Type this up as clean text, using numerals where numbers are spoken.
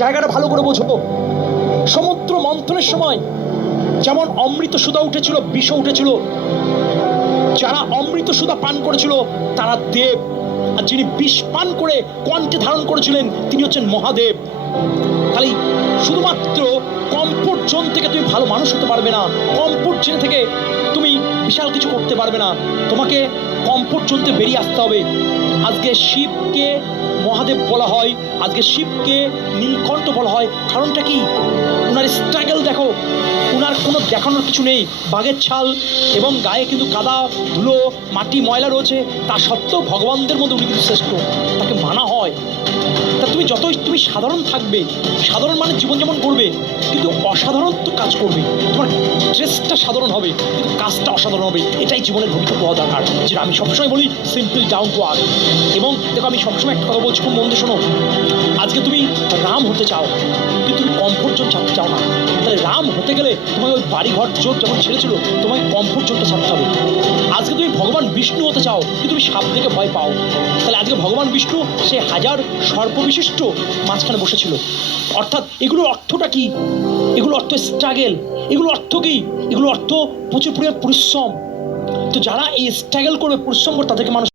জায়গাটা ভালো করে বোঝো। সমুদ্র মন্থনের সময় যেমন অমৃত সুধা উঠেছিল, বিষও উঠেছিল। যারা অমৃত সুধা পান করেছিল তারা দেব, আর যিনি বিষ পান করে কণ্ঠে ধারণ করেছিলেন তিনি হচ্ছেন মহাদেব। তাই শুধুমাত্র কমফোর্ট জোন থেকে তুমি ভালো মানুষ হতে পারবে না, কমফোর্ট জোন থেকে তুমি বিশাল কিছু করতে পারবে না, তোমাকে কমফোর্ট জোন থেকে বেরিয়ে আসতে হবে। আজকে শিবকে মহাদেব বলা হয়, আজকে শিবকে নীলকণ্ঠ বলা হয়। কারণটা কি? ওনার স্ট্রাগল দেখো, ওনার কোনো দেখানোর কিছু নেই। বাঘের ছাল এবং গায়ে কিন্তু কাদা ধুলো মাটি ময়লা রয়েছে, তা সত্ত্বেও ভগবানদের মধ্যে উনি কিন্তু শ্রেষ্ঠ, তাকে মানা হয়। তা তুমি যতই তুমি সাধারণ থাকবে, সাধারণ মানে জীবনযাপন করবে, কিন্তু অসাধারণ তো কাজ করবে, তোমার ড্রেসটা সাধারণ হবে কিন্তু কাজটা অসাধারণ হবে। এটাই জীবনের ভবিষ্যৎ হওয়া দরকার, যেটা আমি সবসময় বলি, সিম্পল ডাউন টু আর্থ। এবং দেখো আমি সবসময় একটা কথা বলছি, খুব মন দিয়ে শোনো। আজকে তুমি রাম হতে চাও কিন্তু তুমি কমফোর্ট জোন ছাড়তে চাও না, তাহলে রাম হতে গেলে তোমাকে ওই বাড়ি ঘর জোর যেমন ছেড়েছিল তোমাকে কমফোর্ট জোনটা ছাড়তে হবে। আজকে তুমি ভগবান বিষ্ণু হতে চাও কিন্তু তুমি সাপ থেকে ভয় পাও, তাহলে আজকে ভগবান বিষ্ণু সে হাজার সর্পবিশিষ্ট মাঝখানে বসেছিল। অর্থাৎ এগুলোর অর্থটা কি? এগুলো অর্থ স্ট্রাগল। এগুলো অর্থ কি? এগুলো অর্থ প্রচুর পরিমাণ পরিশ্রম। তো যারা এই স্ট্রাগল করবে, পরিশ্রম করবে, তাদেরকে মানুষ